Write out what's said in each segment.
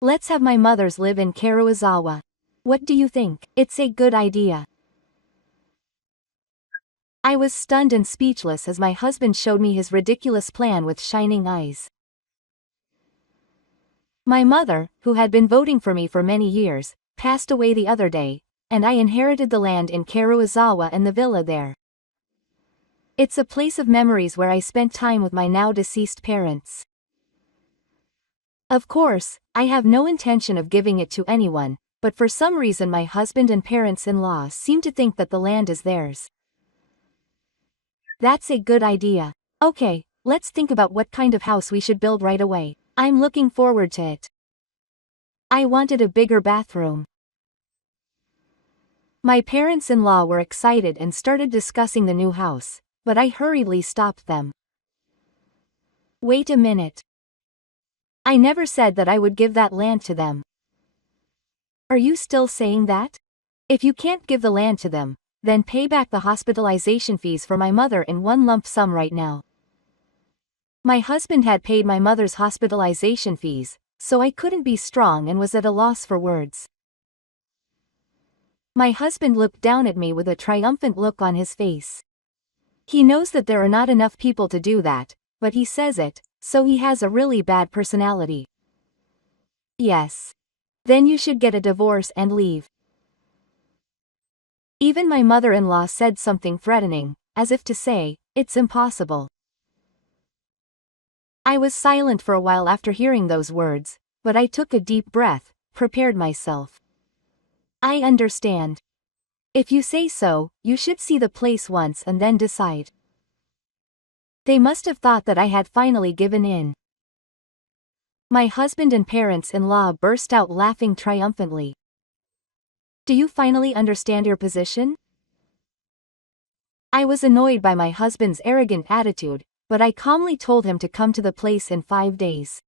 Let's have my mother's live in Karuizawa. What do you think? It's a good idea. I was stunned and speechless as my husband showed me his ridiculous plan with shining eyes. My mother, who had been voting for me for many years, passed away the other day, and I inherited the land in Karuizawa and the villa there. It's a place of memories where I spent time with my now deceased parents. Of course, I have no intention of giving it to anyone, but for some reason my husband and parents-in-law seem to think that the land is theirs. That's a good idea. Okay, let's think about what kind of house we should build right away. I'm looking forward to it. I wanted a bigger bathroom. My parents-in-law were excited and started discussing the new house, but I hurriedly stopped them. Wait a minute. I never said that I would give that land to them. Are you still saying that? If you can't give the land to them, then pay back the hospitalization fees for my mother in one lump sum right now. My husband had paid my mother's hospitalization fees, so I couldn't be strong and was at a loss for words. My husband looked down at me with a triumphant look on his face. He knows that there are not enough people to do that, but he says it, so he has a really bad personality. Yes. Then you should get a divorce and leave. Even my mother-in-law said something threatening, as if to say, it's impossible. I was silent for a while after hearing those words, but I took a deep breath, prepared myself. I understand. If you say so, you should see the place once and then decide. They must have thought that I had finally given in. My husband and parents-in-law burst out laughing triumphantly. Do you finally understand your position? I was annoyed by my husband's arrogant attitude, but I calmly told him to come to the place in 5 days.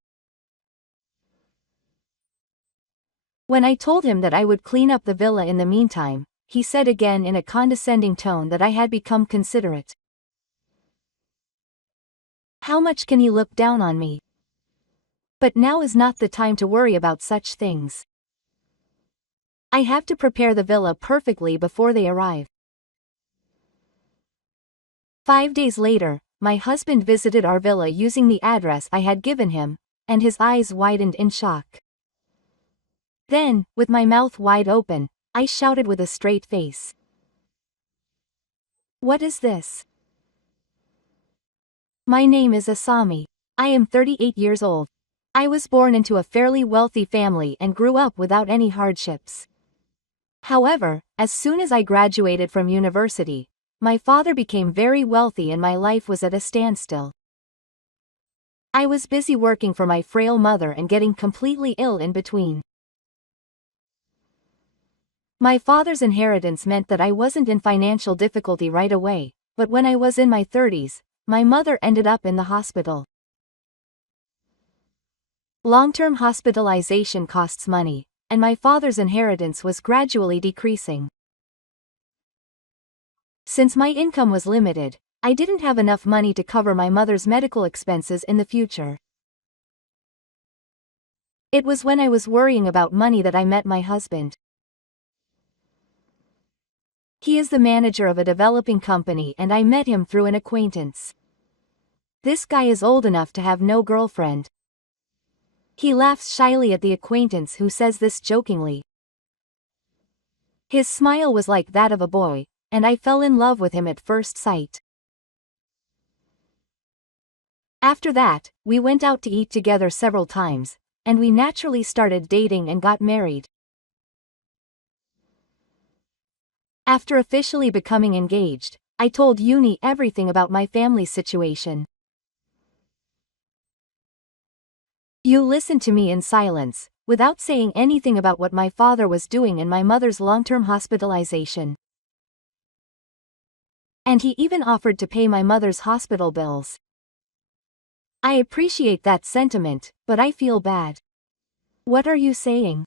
When I told him that I would clean up the villa in the meantime, he said again in a condescending tone that I had become considerate. How much can he look down on me? But now is not the time to worry about such things. I have to prepare the villa perfectly before they arrive. 5 days later, my husband visited our villa using the address I had given him, and his eyes widened in shock. Then, with my mouth wide open, I shouted with a straight face. What is this? My name is Asami. I am 38 years old. I was born into a fairly wealthy family and grew up without any hardships. However, as soon as I graduated from university, my father became very wealthy and my life was at a standstill. I was busy working for my frail mother and getting completely ill in between. My father's inheritance meant that I wasn't in financial difficulty right away, but when I was in my 30s, my mother ended up in the hospital. Long-term hospitalization costs money, and my father's inheritance was gradually decreasing. Since my income was limited, I didn't have enough money to cover my mother's medical expenses in the future. It was when I was worrying about money that I met my husband. He is the manager of a developing company and I met him through an acquaintance. This guy is old enough to have no girlfriend. He laughs shyly at the acquaintance who says this jokingly. His smile was like that of a boy, and I fell in love with him at first sight. After that, we went out to eat together several times, and we naturally started dating and got married. After officially becoming engaged, I told Uni everything about my family's situation. You listened to me in silence, without saying anything about what my father was doing in my mother's long-term hospitalization. And he even offered to pay my mother's hospital bills. I appreciate that sentiment, but I feel bad. What are you saying?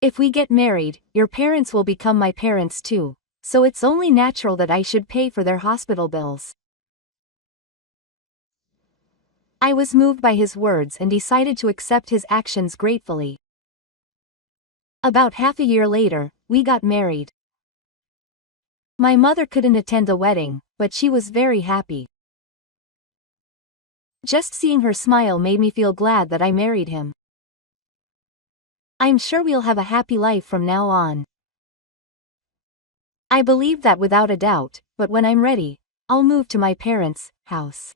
If we get married, your parents will become my parents too, so it's only natural that I should pay for their hospital bills. I was moved by his words and decided to accept his actions gratefully. About half a year later, we got married. My mother couldn't attend the wedding, but she was very happy. Just seeing her smile made me feel glad that I married him. I'm sure we'll have a happy life from now on. I believe that without a doubt, but when I'm ready, I'll move to my parents' house.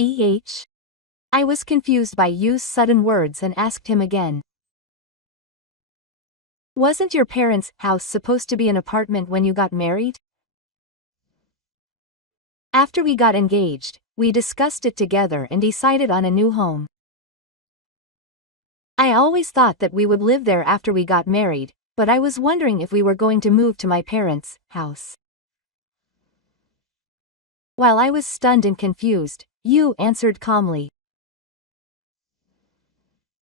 I was confused by Yu's sudden words and asked him again. Wasn't your parents' house supposed to be an apartment when you got married? After we got engaged, we discussed it together and decided on a new home. I always thought that we would live there after we got married, but I was wondering if we were going to move to my parents' house. While I was stunned and confused, Yu answered calmly.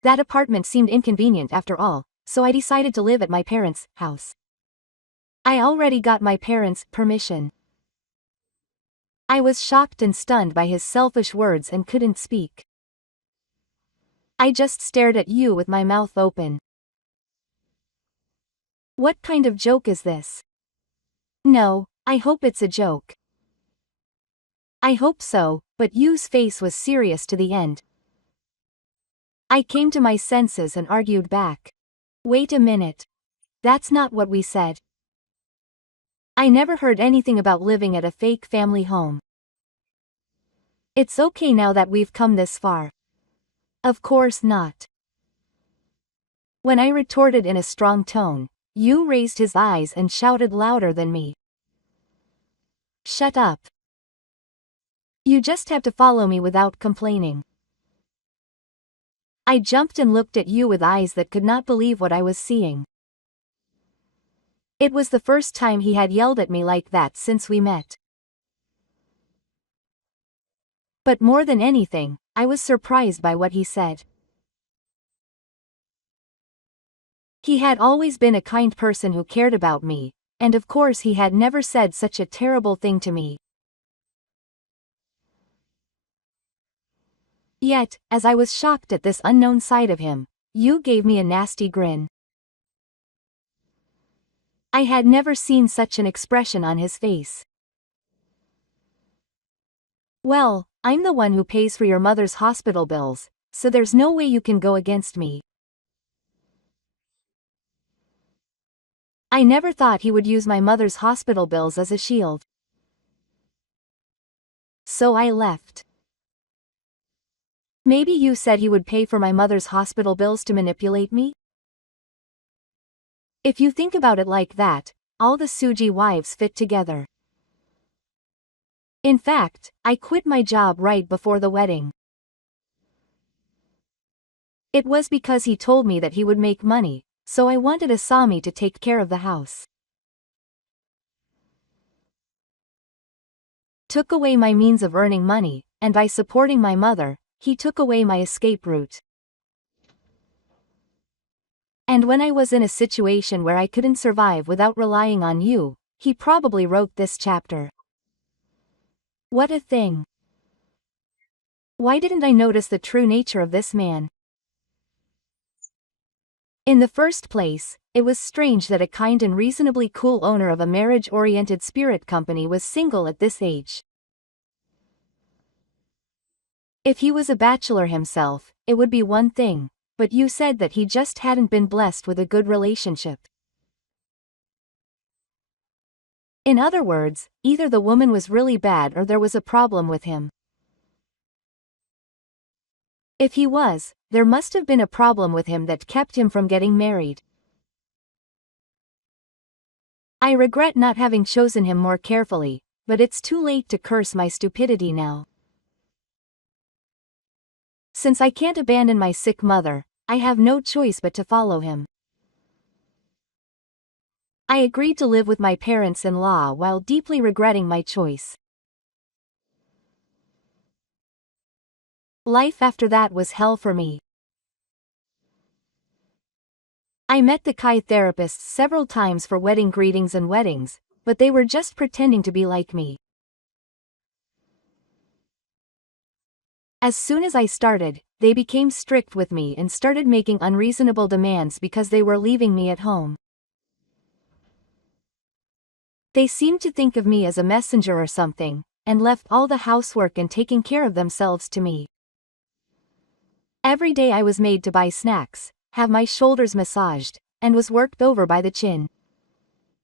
That apartment seemed inconvenient after all, so I decided to live at my parents' house. I already got my parents' permission. I was shocked and stunned by his selfish words and couldn't speak. I just stared at Yu with my mouth open. What kind of joke is this? No, I hope it's a joke. I hope so, but Yu's face was serious to the end. I came to my senses and argued back. Wait a minute. That's not what we said. I never heard anything about living at a fake family home. It's okay now that we've come this far. Of course not. When I retorted in a strong tone, Yu raised his eyes and shouted louder than me. Shut up. You just have to follow me without complaining. I jumped and looked at Yu with eyes that could not believe what I was seeing. It was the first time he had yelled at me like that since we met. But more than anything, I was surprised by what he said. He had always been a kind person who cared about me, and of course he had never said such a terrible thing to me. Yet, as I was shocked at this unknown side of him, Yu gave me a nasty grin. I had never seen such an expression on his face. Well, I'm the one who pays for your mother's hospital bills, so there's no way you can go against me. I never thought he would use my mother's hospital bills as a shield. So I left. Maybe you said he would pay for my mother's hospital bills to manipulate me? If you think about it like that, all the Suji wives fit together. In fact, I quit my job right before the wedding. It was because he told me that he would make money, so I wanted Asami to take care of the house. Took away my means of earning money, and by supporting my mother, he took away my escape route. And when I was in a situation where I couldn't survive without relying on you, he probably wrote this chapter. What a thing. Why didn't I notice the true nature of this man? In the first place, it was strange that a kind and reasonably cool owner of a marriage-oriented spirit company was single at this age. If he was a bachelor himself, it would be one thing, but you said that he just hadn't been blessed with a good relationship. In other words, either the woman was really bad or there was a problem with him. If he was, there must have been a problem with him that kept him from getting married. I regret not having chosen him more carefully, but it's too late to curse my stupidity now. Since I can't abandon my sick mother, I have no choice but to follow him. I agreed to live with my parents-in-law while deeply regretting my choice. Life after that was hell for me. I met the Kai therapists several times for wedding greetings and weddings, but they were just pretending to be like me. As soon as I started, they became strict with me and started making unreasonable demands because they were leaving me at home. They seemed to think of me as a messenger or something, and left all the housework and taking care of themselves to me. Every day I was made to buy snacks, have my shoulders massaged, and was worked over by the chin.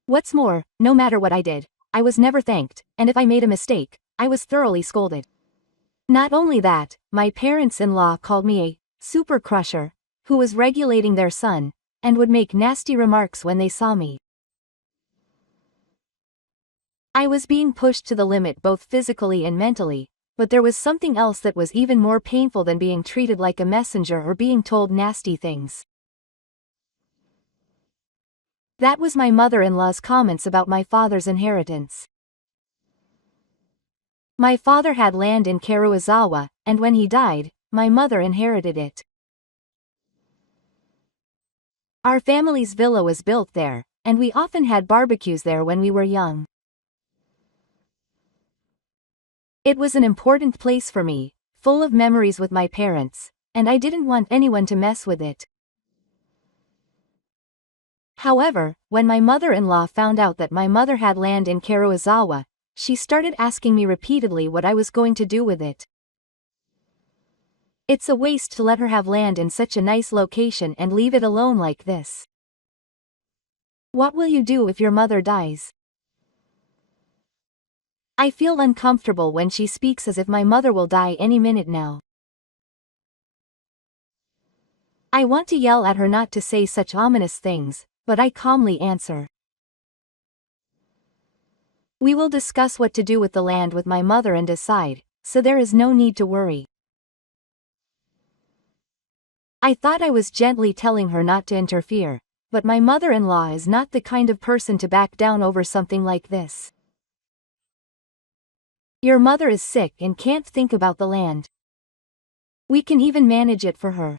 What's more, no matter what I did, I was never thanked, and if I made a mistake, I was thoroughly scolded. Not only that, my parents-in-law called me a super crusher, who was regulating their son, and would make nasty remarks when they saw me. I was being pushed to the limit both physically and mentally, but there was something else that was even more painful than being treated like a messenger or being told nasty things. That was my mother-in-law's comments about my father's inheritance. My father had land in Karuizawa, and when he died, my mother inherited it. Our family's villa was built there, and we often had barbecues there when we were young. It was an important place for me, full of memories with my parents, and I didn't want anyone to mess with it. However, when my mother-in-law found out that my mother had land in Karuizawa, she started asking me repeatedly what I was going to do with it. It's a waste to let her have land in such a nice location and leave it alone like this. What will you do if your mother dies? I feel uncomfortable when she speaks as if my mother will die any minute now. I want to yell at her not to say such ominous things, but I calmly answer. We will discuss what to do with the land with my mother and decide, so there is no need to worry. I thought I was gently telling her not to interfere, but my mother-in-law is not the kind of person to back down over something like this. Your mother is sick and can't think about the land. We can even manage it for her.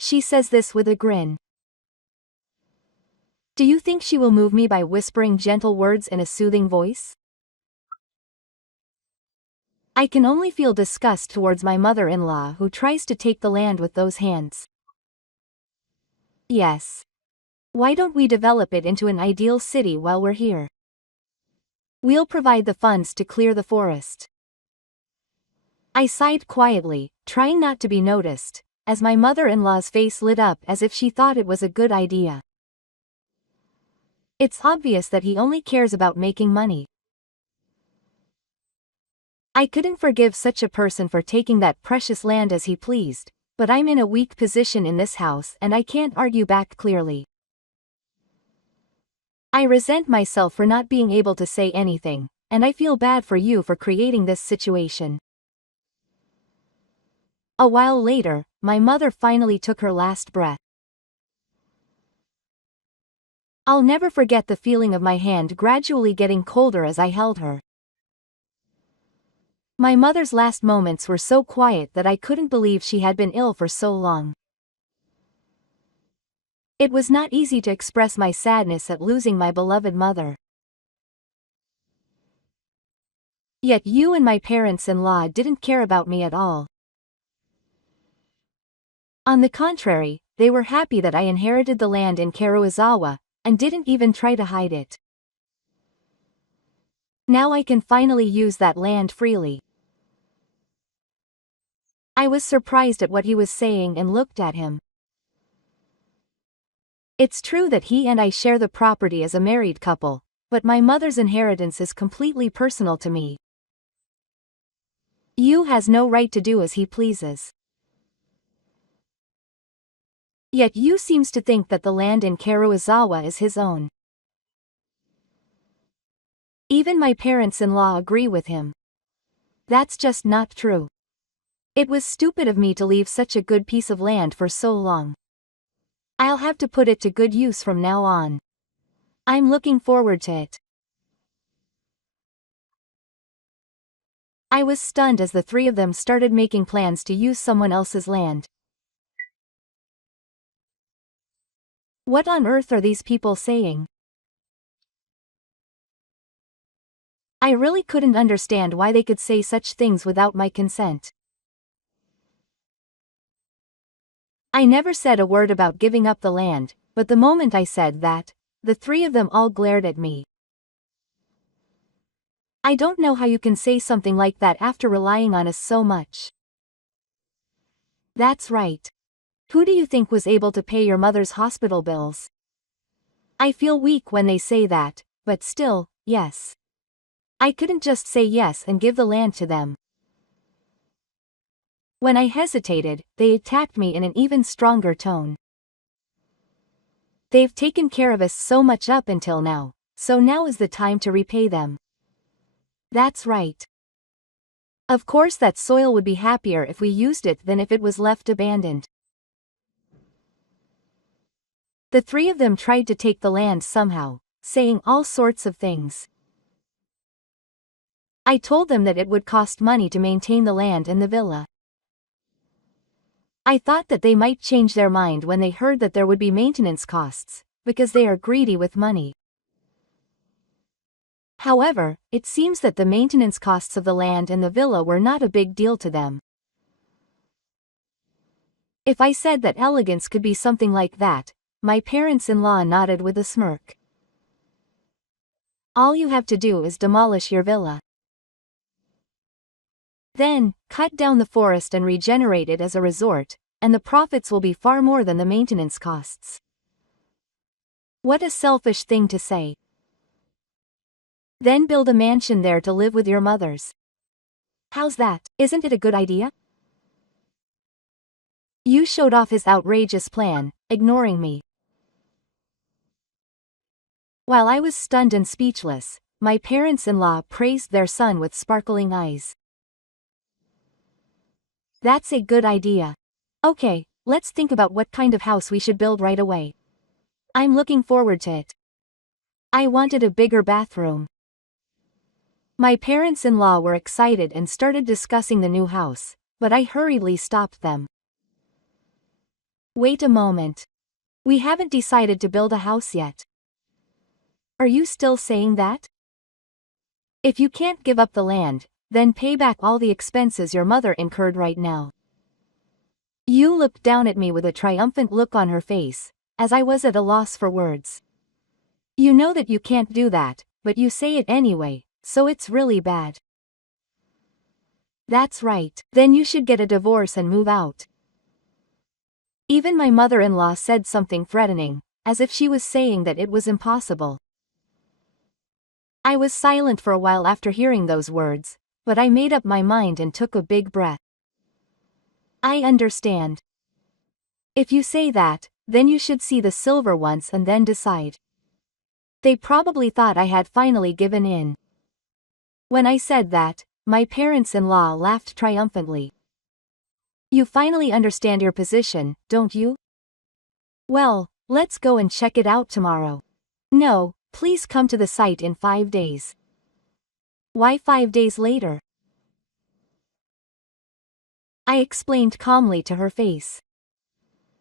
She says this with a grin. Do you think she will move me by whispering gentle words in a soothing voice? I can only feel disgust towards my mother-in-law who tries to take the land with those hands. Yes. Why don't we develop it into an ideal city while we're here? We'll provide the funds to clear the forest. I sighed quietly, trying not to be noticed, as my mother-in-law's face lit up as if she thought it was a good idea. It's obvious that he only cares about making money. I couldn't forgive such a person for taking that precious land as he pleased, but I'm in a weak position in this house and I can't argue back clearly. I resent myself for not being able to say anything, and I feel bad for you for creating this situation. A while later, my mother finally took her last breath. I'll never forget the feeling of my hand gradually getting colder as I held her. My mother's last moments were so quiet that I couldn't believe she had been ill for so long. It was not easy to express my sadness at losing my beloved mother. Yet you and my parents-in-law didn't care about me at all. On the contrary, they were happy that I inherited the land in Karuizawa, and didn't even try to hide it. Now I can finally use that land freely. I was surprised at what he was saying and looked at him. It's true that he and I share the property as a married couple, but my mother's inheritance is completely personal to me. Yu has no right to do as he pleases. Yet Yu seems to think that the land in Karuizawa is his own. Even my parents-in-law agree with him. That's just not true. It was stupid of me to leave such a good piece of land for so long. I'll have to put it to good use from now on. I'm looking forward to it. I was stunned as the three of them started making plans to use someone else's land. What on earth are these people saying? I really couldn't understand why they could say such things without my consent. I never said a word about giving up the land, but the moment I said that, the three of them all glared at me. I don't know how you can say something like that after relying on us so much. That's right. Who do you think was able to pay your mother's hospital bills? I feel weak when they say that, but still, yes. I couldn't just say yes and give the land to them. When I hesitated, they attacked me in an even stronger tone. They've taken care of us so much up until now, so now is the time to repay them. That's right. Of course that soil would be happier if we used it than if it was left abandoned. The three of them tried to take the land somehow, saying all sorts of things. I told them that it would cost money to maintain the land and the villa. I thought that they might change their mind when they heard that there would be maintenance costs, because they are greedy with money. However, it seems that the maintenance costs of the land and the villa were not a big deal to them. If I said that elegance could be something like that, my parents-in-law nodded with a smirk. All you have to do is demolish your villa. Then, cut down the forest and regenerate it as a resort, and the profits will be far more than the maintenance costs. What a selfish thing to say. Then build a mansion there to live with your mothers. How's that? Isn't it a good idea? You showed off his outrageous plan, ignoring me. While I was stunned and speechless, my parents-in-law praised their son with sparkling eyes. That's a good idea. Okay, let's think about what kind of house we should build right away. I'm looking forward to it. I wanted a bigger bathroom. My parents-in-law were excited and started discussing the new house, but I hurriedly stopped them. Wait a moment. We haven't decided to build a house yet. Are you still saying that? If you can't give up the land, then pay back all the expenses your mother incurred right now. You looked down at me with a triumphant look on her face, as I was at a loss for words. You know that you can't do that, but you say it anyway, so it's really bad. That's right, then you should get a divorce and move out. Even my mother-in-law said something threatening, as if she was saying that it was impossible. I was silent for a while after hearing those words, but I made up my mind and took a big breath. I understand. If you say that, then you should see the silver once and then decide. They probably thought I had finally given in. When I said that, my parents-in-law laughed triumphantly. You finally understand your position, don't you? Well, let's go and check it out tomorrow. No, please come to the site in 5 days. Why 5 days later? I explained calmly to her face.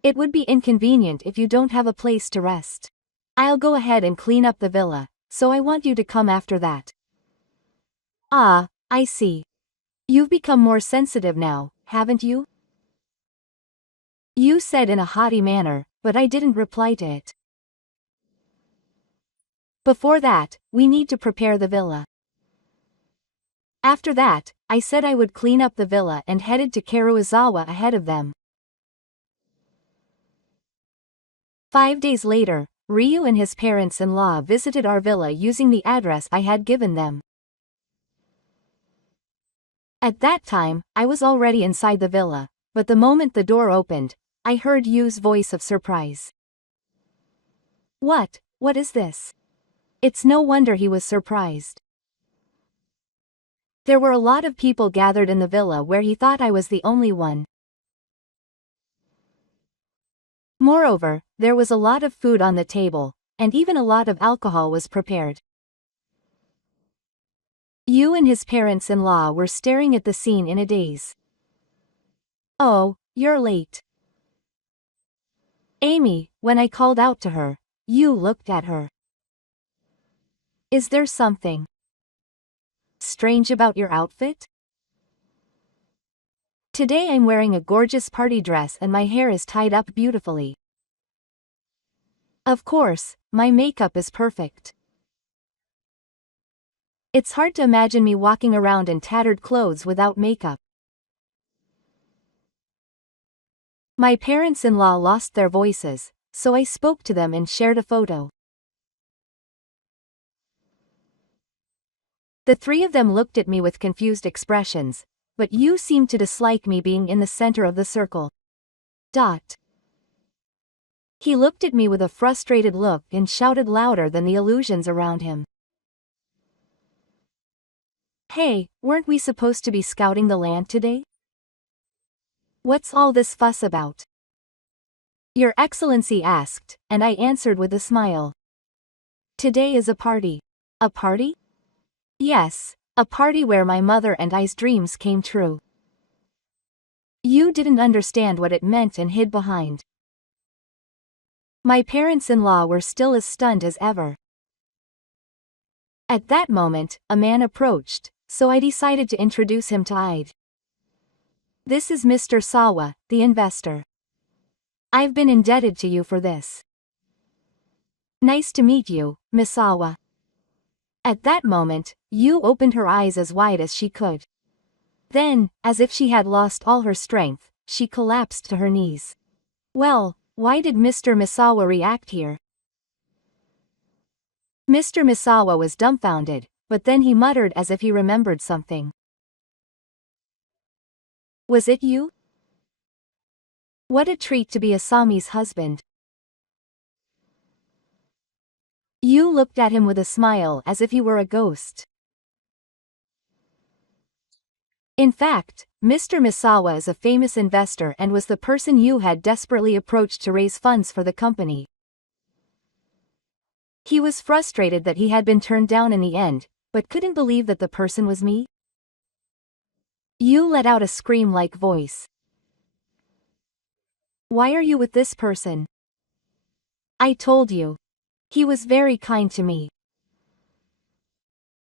It would be inconvenient if you don't have a place to rest. I'll go ahead and clean up the villa, so I want you to come after that. Ah, I see. You've become more sensitive now, haven't you? You said in a haughty manner, but I didn't reply to it. Before that, we need to prepare the villa. After that, I said I would clean up the villa and headed to Karuizawa ahead of them. 5 days later, Ryu and his parents-in-law visited our villa using the address I had given them. At that time, I was already inside the villa, but the moment the door opened, I heard Yu's voice of surprise. What is this? It's no wonder he was surprised. There were a lot of people gathered in the villa where he thought I was the only one. Moreover, there was a lot of food on the table, and even a lot of alcohol was prepared. Yu and his parents-in-law were staring at the scene in a daze. Oh, you're late. Amy, when I called out to her, Yu looked at her. Is there something? strange about your outfit? Today I'm wearing a gorgeous party dress and my hair is tied up beautifully. Of course, my makeup is perfect. It's hard to imagine me walking around in tattered clothes without makeup. My parents-in-law lost their voices, so I spoke to them and shared a photo. The three of them looked at me with confused expressions, but you seemed to dislike me being in the center of the circle. He looked at me with a frustrated look and shouted louder than the illusions around him. Hey, weren't we supposed to be scouting the land today? What's all this fuss about? Your Excellency asked, and I answered with a smile. Today is a party. A party? Yes, a party where my mother and I's dreams came true. You didn't understand what it meant and hid behind. My parents-in-law were still as stunned as ever. At that moment, a man approached, so I decided to introduce him to Ide. This is Mr. Sawa, the investor. I've been indebted to you for this. Nice to meet you, Miss Sawa. At that moment, Yu opened her eyes as wide as she could. Then, as if she had lost all her strength, she collapsed to her knees. Well, why did Mr. Misawa react here? Mr. Misawa was dumbfounded, but then he muttered as if he remembered something. Was it you? What a treat to be Asami's husband. Yu looked at him with a smile as if he were a ghost. In fact, Mr. Misawa is a famous investor and was the person Yu had desperately approached to raise funds for the company. He was frustrated that he had been turned down in the end, but couldn't believe that the person was me. Yu let out a scream-like voice. Why are you with this person? I told you. He was very kind to me.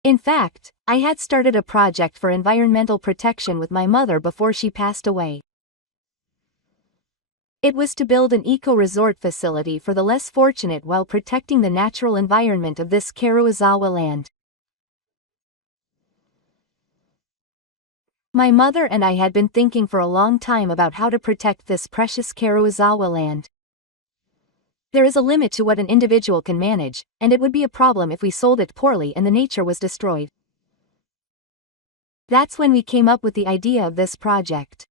In fact, I had started a project for environmental protection with my mother before she passed away. It was to build an eco-resort facility for the less fortunate while protecting the natural environment of this Karuizawa land. My mother and I had been thinking for a long time about how to protect this precious Karuizawa land. There is a limit to what an individual can manage, and it would be a problem if we sold it poorly and the nature was destroyed. That's when we came up with the idea of this project.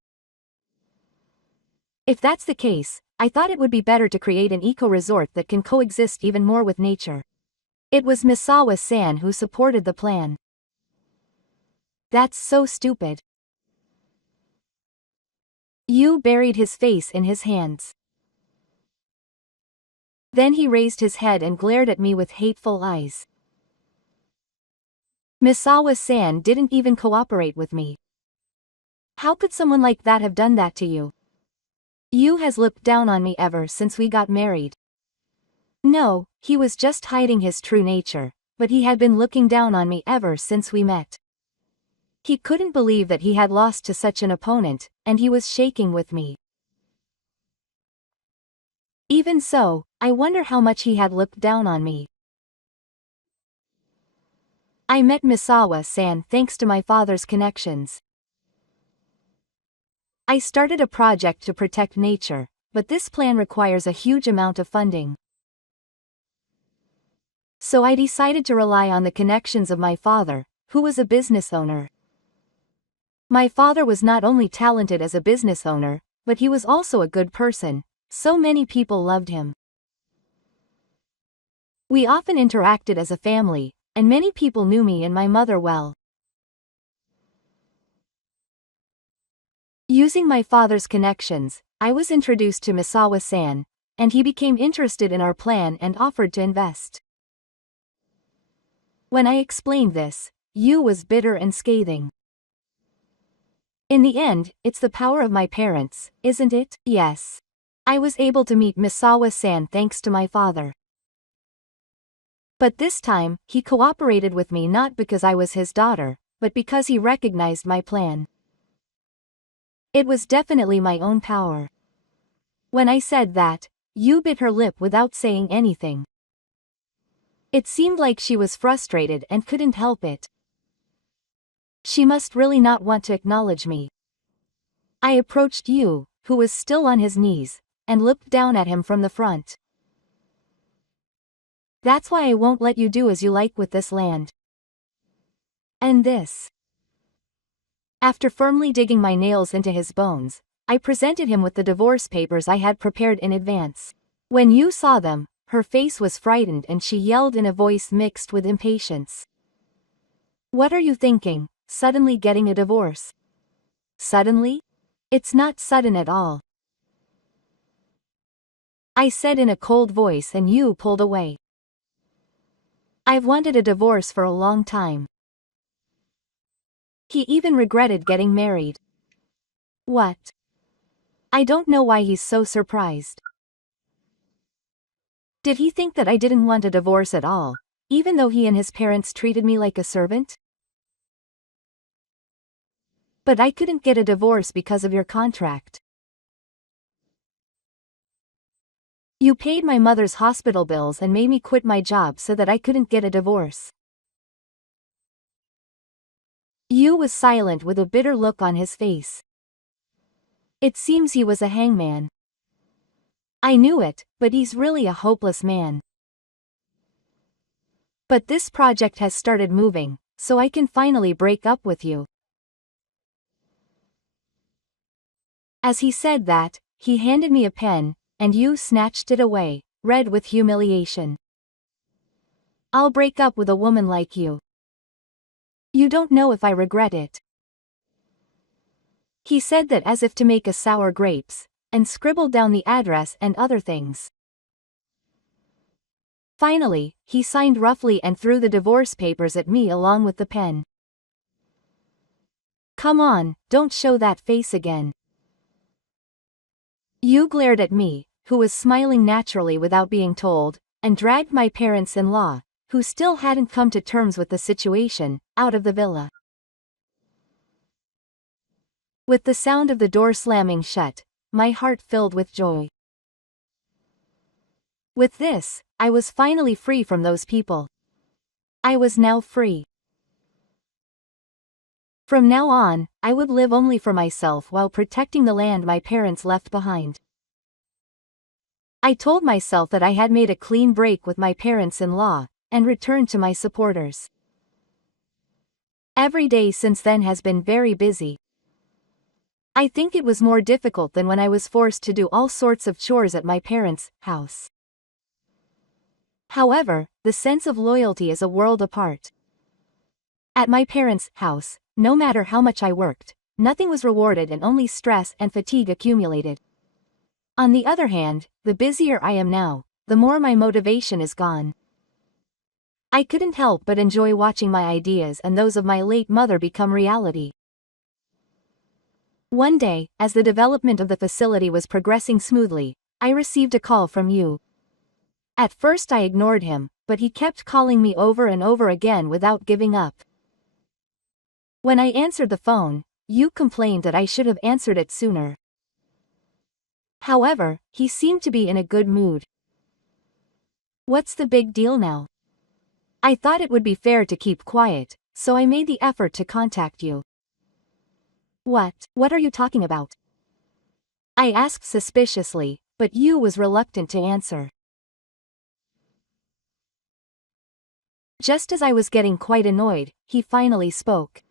If that's the case, I thought it would be better to create an eco-resort that can coexist even more with nature. It was Misawa-san who supported the plan. That's so stupid. Yu buried his face in his hands. Then he raised his head and glared at me with hateful eyes. Misawa-san didn't even cooperate with me. How could someone like that have done that to you? Yu has looked down on me ever since we got married. No, he was just hiding his true nature, but he had been looking down on me ever since we met. He couldn't believe that he had lost to such an opponent, and he was shaking with me. Even so, I wonder how much he had looked down on me. I met Misawa-san thanks to my father's connections. I started a project to protect nature, but this plan requires a huge amount of funding. So I decided to rely on the connections of my father, who was a business owner. My father was not only talented as a business owner, but he was also a good person, so many people loved him. We often interacted as a family, and many people knew me and my mother well. Using my father's connections, I was introduced to Misawa-san, and he became interested in our plan and offered to invest. When I explained this, Yu was bitter and scathing. In the end, it's the power of my parents, isn't it? Yes. I was able to meet Misawa-san thanks to my father. But this time, he cooperated with me not because I was his daughter, but but because he recognized my plan. It was definitely my own power. When I said that, Yu bit her lip without saying anything. It seemed like she was frustrated and couldn't help it. She must really not want to acknowledge me. I approached Yu, who was still on his knees, and looked down at him from the front. That's why I won't let you do as you like with this land. And this. After firmly digging my nails into his bones, I presented him with the divorce papers I had prepared in advance. When Yu saw them, her face was frightened and she yelled in a voice mixed with impatience. What are you thinking, suddenly getting a divorce? Suddenly? It's not sudden at all. I said in a cold voice and Yu pulled away. I've wanted a divorce for a long time. He even regretted getting married. What? I don't know why he's so surprised. Did he think that I didn't want a divorce at all, even though he and his parents treated me like a servant? But I couldn't get a divorce because of your contract. You paid my mother's hospital bills and made me quit my job so that I couldn't get a divorce. Yu was silent with a bitter look on his face. It seems he was a hangman. I knew it, but he's really a hopeless man. But this project has started moving, so I can finally break up with you. As he said that, he handed me a pen, and Yu snatched it away, red with humiliation. I'll break up with a woman like you. You don't know if I regret it. He said that as if to make us sour grapes, and scribbled down the address and other things. Finally, he signed roughly and threw the divorce papers at me along with the pen. Come on, don't show that face again. Yu glared at me, who was smiling naturally without being told, and dragged my parents-in-law, who still hadn't come to terms with the situation, out of the villa. With the sound of the door slamming shut, my heart filled with joy. With this, I was finally free from those people. I was now free. From now on, I would live only for myself while protecting the land my parents left behind. I told myself that I had made a clean break with my parents-in-law, and returned to my supporters. Every day since then has been very busy. I think it was more difficult than when I was forced to do all sorts of chores at my parents' house. However, the sense of loyalty is a world apart. At my parents' house, no matter how much I worked, nothing was rewarded and only stress and fatigue accumulated. On the other hand, the busier I am now, the more my motivation is gone. I couldn't help but enjoy watching my ideas and those of my late mother become reality. One day, as the development of the facility was progressing smoothly, I received a call from Yu. At first I ignored him, but he kept calling me over and over again without giving up. When I answered the phone, Yu complained that I should have answered it sooner. However, he seemed to be in a good mood. What's the big deal now? I thought it would be fair to keep quiet, so I made the effort to contact you. What are you talking about? I asked suspiciously, but Yu was reluctant to answer. Just as I was getting quite annoyed, he finally spoke.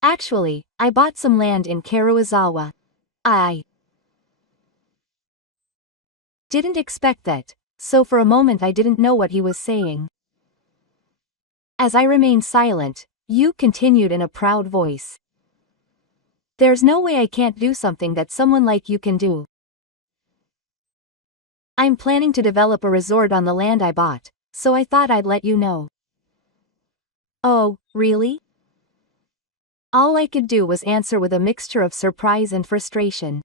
Actually, I bought some land in Karuizawa. I didn't expect that, so for a moment I didn't know what he was saying. As I remained silent, Yu continued in a proud voice. There's no way I can't do something that someone like you can do. I'm planning to develop a resort on the land I bought, so I thought I'd let you know. Oh, really? All I could do was answer with a mixture of surprise and frustration.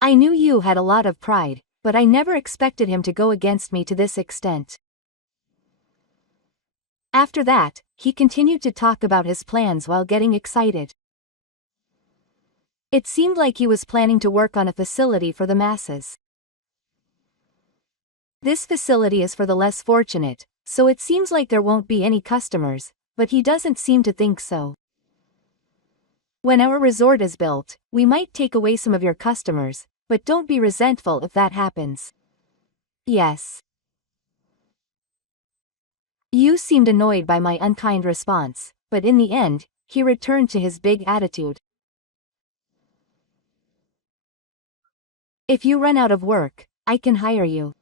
I knew Yu had a lot of pride, but I never expected him to go against me to this extent. After that, he continued to talk about his plans while getting excited. It seemed like he was planning to work on a facility for the masses. This facility is for the less fortunate, so it seems like there won't be any customers, but he doesn't seem to think so. When our resort is built, we might take away some of your customers, but don't be resentful if that happens. Yes. You seemed annoyed by my unkind response, but in the end, he returned to his big attitude. If you run out of work, I can hire you.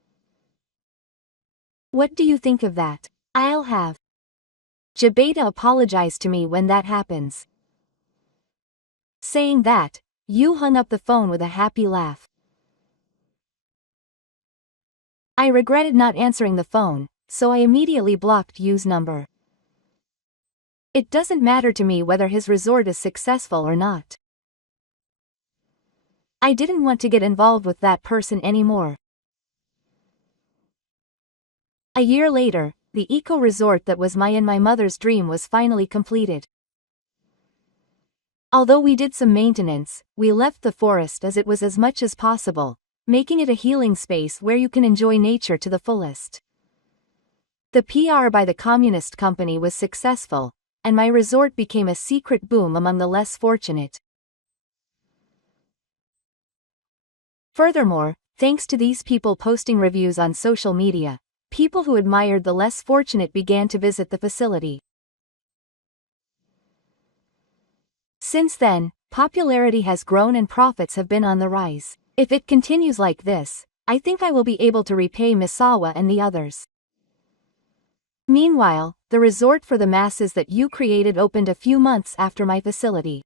What do you think of that? I'll have Jabeta apologize to me when that happens. Saying that, Yu hung up the phone with a happy laugh. I regretted not answering the phone, so I immediately blocked Yu's number. It doesn't matter to me whether his resort is successful or not. I didn't want to get involved with that person anymore. A year later, the eco-resort that was my and my mother's dream was finally completed. Although we did some maintenance, we left the forest as it was as much as possible, making it a healing space where you can enjoy nature to the fullest. The PR by the communist company was successful, and my resort became a secret boom among the less fortunate. Furthermore, thanks to these people posting reviews on social media, people who admired the less fortunate began to visit the facility. Since then, popularity has grown and profits have been on the rise. If it continues like this, I think I will be able to repay Misawa and the others. Meanwhile, the resort for the masses that you created opened a few months after my facility.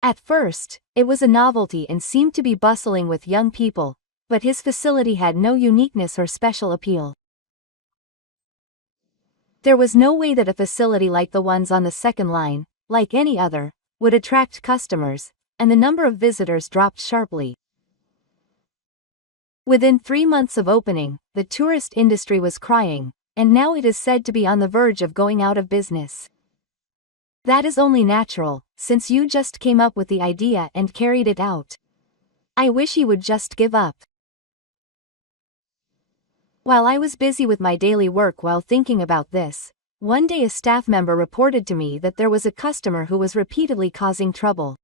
At first, it was a novelty and seemed to be bustling with young people, but his facility had no uniqueness or special appeal. There was no way that a facility like the ones on the second line, like any other, would attract customers, and the number of visitors dropped sharply. Within 3 months of opening, the tourist industry was crying, and now it is said to be on the verge of going out of business. That is only natural, since you just came up with the idea and carried it out. I wish he would just give up. While I was busy with my daily work while thinking about this, one day a staff member reported to me that there was a customer who was repeatedly causing trouble.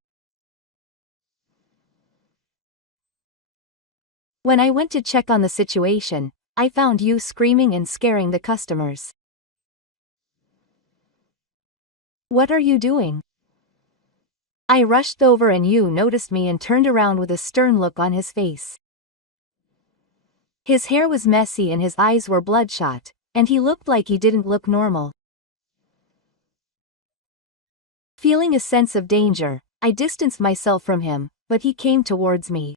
When I went to check on the situation, I found Yu screaming and scaring the customers. What are you doing? I rushed over and Yu noticed me and turned around with a stern look on his face. His hair was messy and his eyes were bloodshot, and he looked like he didn't look normal. Feeling a sense of danger, I distanced myself from him, but he came towards me.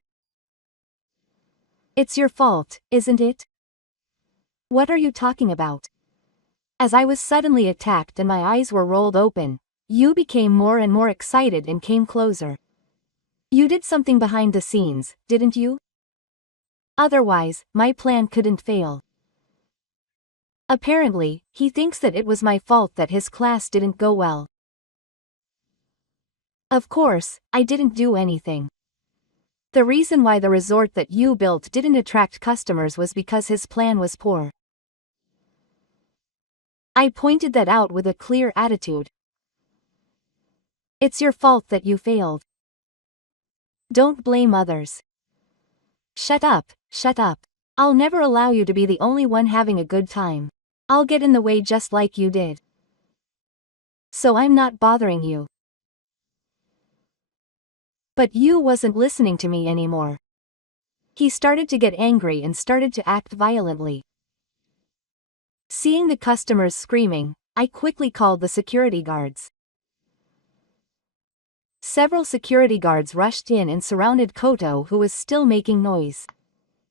It's your fault, isn't it? What are you talking about? As I was suddenly attacked and my eyes were rolled open, Yu became more and more excited and came closer. You did something behind the scenes, didn't you? Otherwise, my plan couldn't fail. Apparently, he thinks that it was my fault that his class didn't go well. Of course, I didn't do anything. The reason why the resort that Yu built didn't attract customers was because his plan was poor. I pointed that out with a clear attitude. It's your fault that you failed. Don't blame others. Shut up, shut up. I'll never allow you to be the only one having a good time. I'll get in the way just like you did. So I'm not bothering you. But Yu wasn't listening to me anymore. He started to get angry and started to act violently. Seeing the customers screaming, I quickly called the security guards. Several security guards rushed in and surrounded Koto, who was still making noise.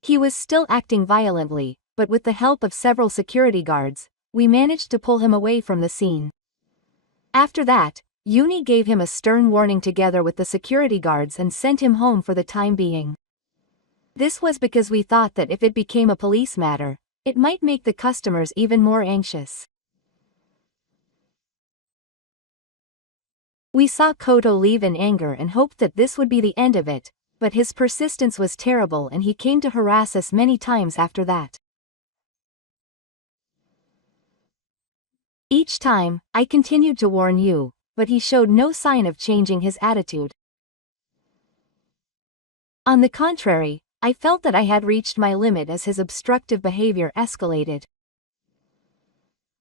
He was still acting violently, but with the help of several security guards, we managed to pull him away from the scene. After that, Uni gave him a stern warning together with the security guards and sent him home for the time being. This was because we thought that if it became a police matter, It might make the customers even more anxious. We saw Koto leave in anger and hoped that this would be the end of it, but his persistence was terrible and he came to harass us many times after that. Each time, I continued to warn you, but he showed no sign of changing his attitude. On the contrary, I felt that I had reached my limit as his obstructive behavior escalated.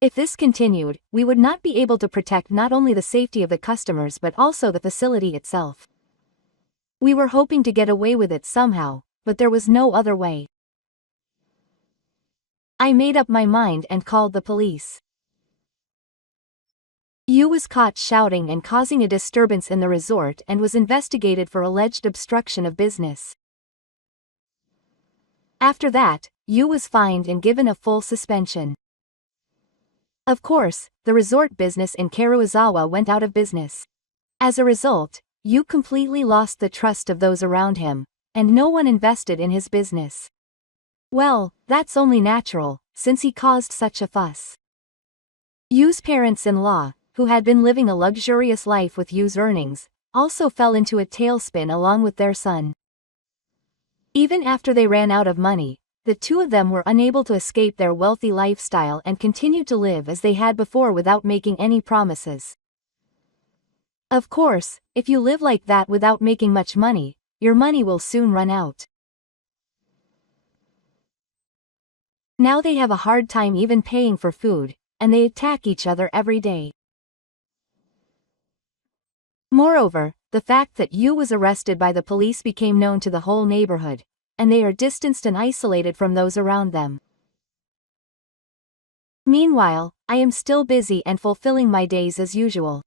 If this continued, we would not be able to protect not only the safety of the customers but also the facility itself. We were hoping to get away with it somehow, but there was no other way. I made up my mind and called the police. Yu was caught shouting and causing a disturbance in the resort and was investigated for alleged obstruction of business. After that, Yu was fined and given a full suspension. Of course, the resort business in Karuizawa went out of business. As a result, Yu completely lost the trust of those around him, and no one invested in his business. Well, that's only natural, since he caused such a fuss. Yu's parents-in-law, who had been living a luxurious life with Yu's earnings, also fell into a tailspin along with their son. Even after they ran out of money, the two of them were unable to escape their wealthy lifestyle and continued to live as they had before without making any promises. Of course, if you live like that without making much money, your money will soon run out. Now they have a hard time even paying for food, and they attack each other every day. Moreover, the fact that Yu was arrested by the police became known to the whole neighborhood, and they are distanced and isolated from those around them. Meanwhile, I am still busy and fulfilling my days as usual.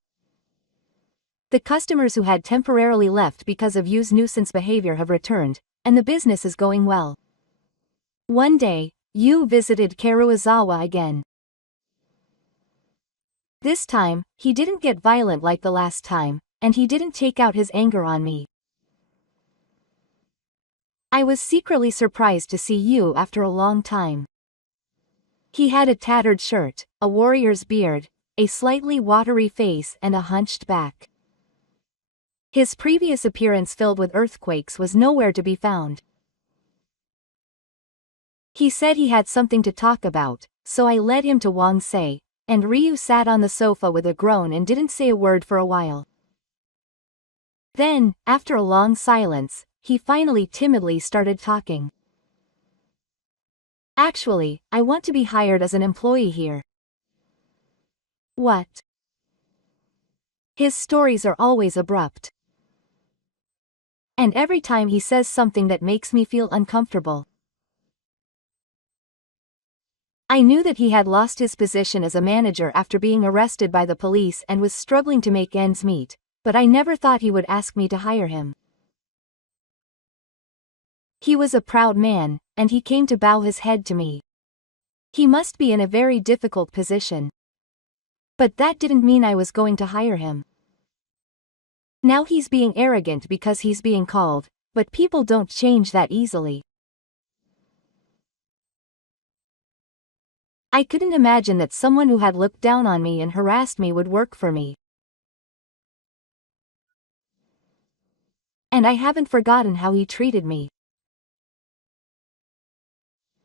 The customers who had temporarily left because of Yu's nuisance behavior have returned, and the business is going well. One day, Yu visited Karuizawa again. This time, he didn't get violent like the last time, and he didn't take out his anger on me. I was secretly surprised to see Yu after a long time. He had a tattered shirt, a warrior's beard, a slightly watery face and a hunched back. His previous appearance filled with earthquakes was nowhere to be found. He said he had something to talk about, so I led him to Wangsei, and Ryu sat on the sofa with a groan and didn't say a word for a while. Then, after a long silence, he finally timidly started talking. Actually, I want to be hired as an employee here. What? His stories are always abrupt. And every time he says something that makes me feel uncomfortable. I knew that he had lost his position as a manager after being arrested by the police and was struggling to make ends meet, but I never thought he would ask me to hire him. He was a proud man, and he came to bow his head to me. He must be in a very difficult position. But that didn't mean I was going to hire him. Now he's being arrogant because he's being called, but people don't change that easily. I couldn't imagine that someone who had looked down on me and harassed me would work for me. And I haven't forgotten how he treated me.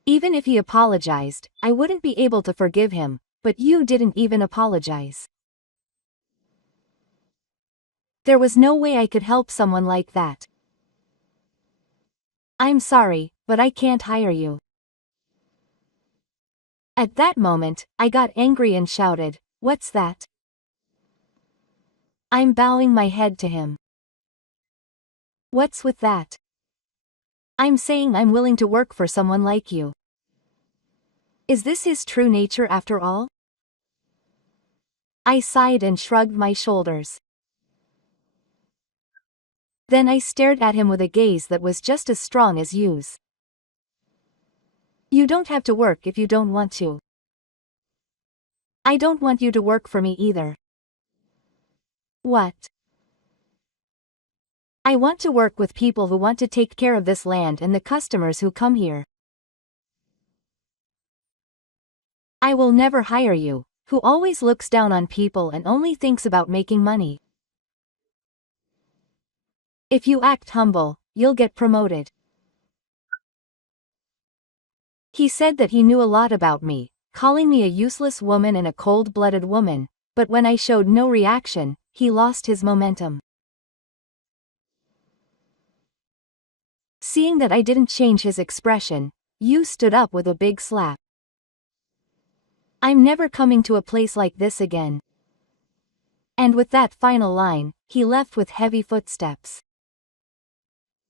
Even if he apologized, I wouldn't be able to forgive him, but you didn't even apologize. There was no way I could help someone like that. I'm sorry, but I can't hire you. At that moment, I got angry and shouted, "What's that?" I'm bowing my head to him. What's with that? I'm saying I'm willing to work for someone like you. Is this his true nature after all? I sighed and shrugged my shoulders. Then I stared at him with a gaze that was just as strong as Yu's. You don't have to work if you don't want to. I don't want you to work for me either. What? I want to work with people who want to take care of this land and the customers who come here. I will never hire you, who always looks down on people and only thinks about making money. If you act humble, you'll get promoted. He said that he knew a lot about me, calling me a useless woman and a cold-blooded woman, but when I showed no reaction, he lost his momentum. Seeing that I didn't change his expression, Yu stood up with a big slap. I'm never coming to a place like this again. And with that final line, he left with heavy footsteps.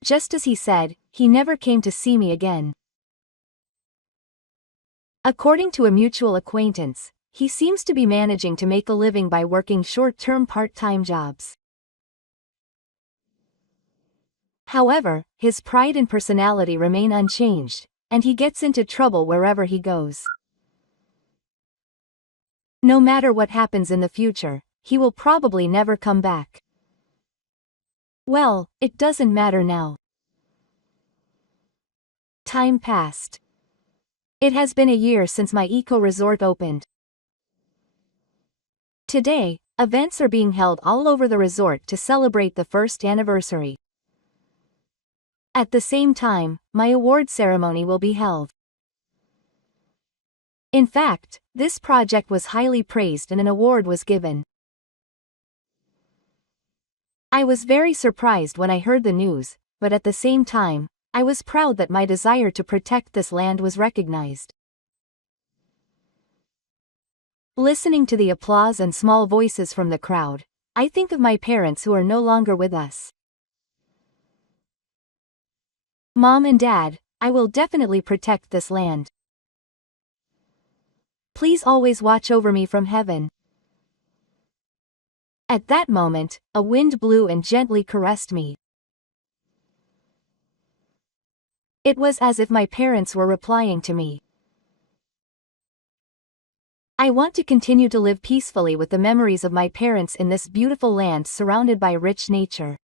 Just as he said, he never came to see me again. According to a mutual acquaintance, he seems to be managing to make a living by working short-term part-time jobs. However, his pride and personality remain unchanged, and he gets into trouble wherever he goes. No matter what happens in the future, he will probably never come back. Well, it doesn't matter now. Time passed. It has been a year since my eco-resort opened. Today, events are being held all over the resort to celebrate the first anniversary. At the same time, my award ceremony will be held. In fact, this project was highly praised and an award was given. I was very surprised when I heard the news, but at the same time, I was proud that my desire to protect this land was recognized. Listening to the applause and small voices from the crowd, I think of my parents who are no longer with us. Mom and Dad, I will definitely protect this land. Please always watch over me from heaven. At that moment, a wind blew and gently caressed me. It was as if my parents were replying to me. I want to continue to live peacefully with the memories of my parents in this beautiful land surrounded by rich nature.